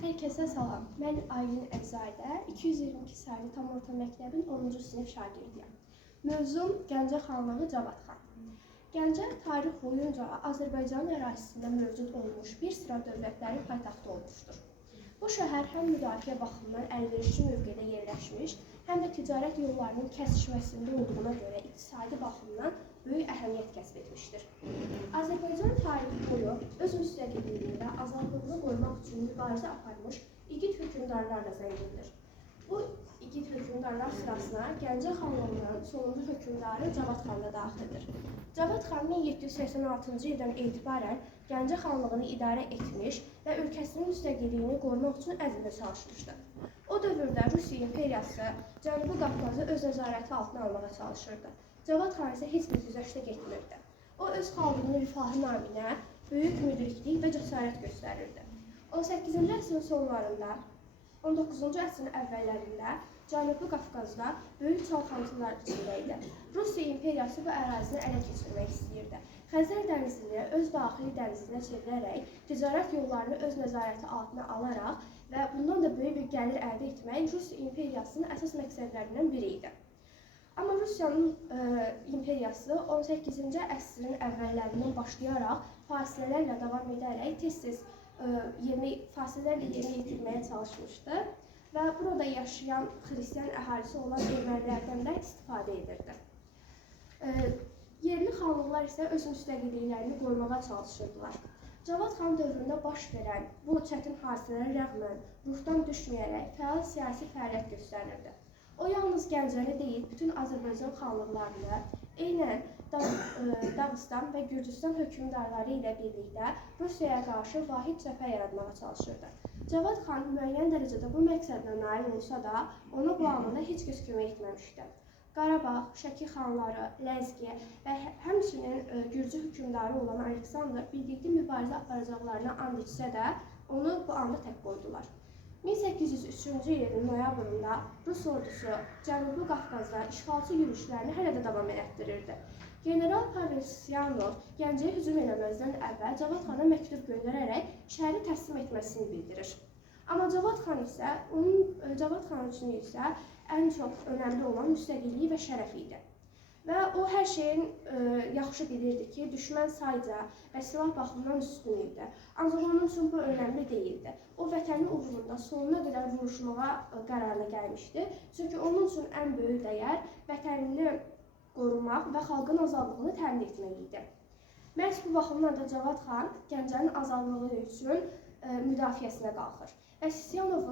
Herkese salam. Mən Aylin Əbzadə, 222 saylı tam orta məktəbin 10-cu sinif şagirdiyəm. Mövzum Gəncə xanlığı Cavadxan. Gəncə tarix boyunca Azərbaycan ərazisində mövcud olmuş bir sıra dövlətlərin paytaxtı olmuşdur. Bu şəhər həm müdafiə baxımından əlverişli mövqedə yerləşmiş, həm də ticarət yollarının kəsişməsində olduğuna görə iqtisadi baxımdan böyük əhəmiyyət kəsb etmişdir. Azərbaycan tarixi boyu öz müstəqilliyini və azadlığını qorumaq üçün mübarizə aparmış igid hökmdarlarla zəngindir. Bu igid hökmdarlar sırasına Gəncə xanlığının sonuncu hökmdarı Cavadxan da daxildir. Cavadxan 1786-cı ildən etibarən Gəncə xanlığını idarə etmiş və ölkəsinin müstəqilliyini qorumaq üçün əzmlə çalışmışdı. O dövrdə Rusiya imperiyası Cənubi Qafqazı öz nəzarəti altına almağa çalışırdı. Cavadxan isə heç bir güzəştə getmirdi. O öz xalqının rifahı naminə böyük müdriklik və cəsarət göstərirdi. 18-ci əsrin sonlarında, 19-cu əsrin əvvəllərində Cənubi Qafqazda böyük çalxantılar içində idi. Rusiya imperiyası bu ərazini ələ keçirmək istəyirdi. Xəzər dənizini öz daxili dənizinə çevirərək, ticarət yollarını öz nəzarəti altına alaraq və bundan da böyük bir gəlir əldə etmək Rusiya imperiyasının əsas məqsədlərindən biri idi. Amma Rusiyanın imperiyası 18-ci əsrin əvvəllərindən başlayaraq fasilələrlə davam edərək tez-tez fasilələrlə yerinə yetirməyə çalışmışdı və burada yaşayan xristian əhalisi olan ermənilərdən də istifadə edirdi. Yerli xanlıqlar isə öz müstəqilliklərini qorumağa çalışırdılar. Cavadxan dövründə baş verən bu çətin hadisələrə rəğmən ruhdan düşməyərək fəal siyasi fəaliyyət göstərirdi. O yalnız Gəncəni deyil, bütün Azərbaycan xanlıqlarını, eynən Dağıstan və Gürcüstan hökmdarları ilə birlikdə Rusiyaya qarşı vahid cəbhə yaratmağa çalışırdı. Cavadxan müəyyən dərəcədə bu məqsədlə nail olsa da, ona bu alanda heç kəs kömək etməmişdi. Qarabağ, Şəki xanları, Ləzgi və həmçinin Gürcü hökmdarı olan Aleksandr birlikdə mübarizə aparacaqlarına and içsə də, onu bu anda tək qoydular. 1803-cü ilin noyabrında Rus ordusu Cənubi Qafqazda işğalçı yürüşlərini hələ də davam etdirirdi. General Pavel Sisyanov Gəncəyə hücum eləməzdən əvvəl Cavadxana məktub göndərərək şəhəri təslim etməsini bildirir. Amma Cavadxan üçün isə ən çox önəmli olan müstəqilliyi və şərəfi idi. Və o hər şeyin yaxşı bilirdi ki, düşmən sayca və silah baxımından üstün idi. Ancaq onun üçün bu önəmli deyildi. O vətənin uğrunda sonuna qədər vuruşmağa qərarına gəlmişdi. Çünki onun üçün ən böyük dəyər vətənini qorumaq və xalqın azadlığını təmin etmək idi. Məhz bu baxımdan da Cavadxan Gəncənin azadlığı üçün müdafiəsinə qalxır. Və Sisyanovun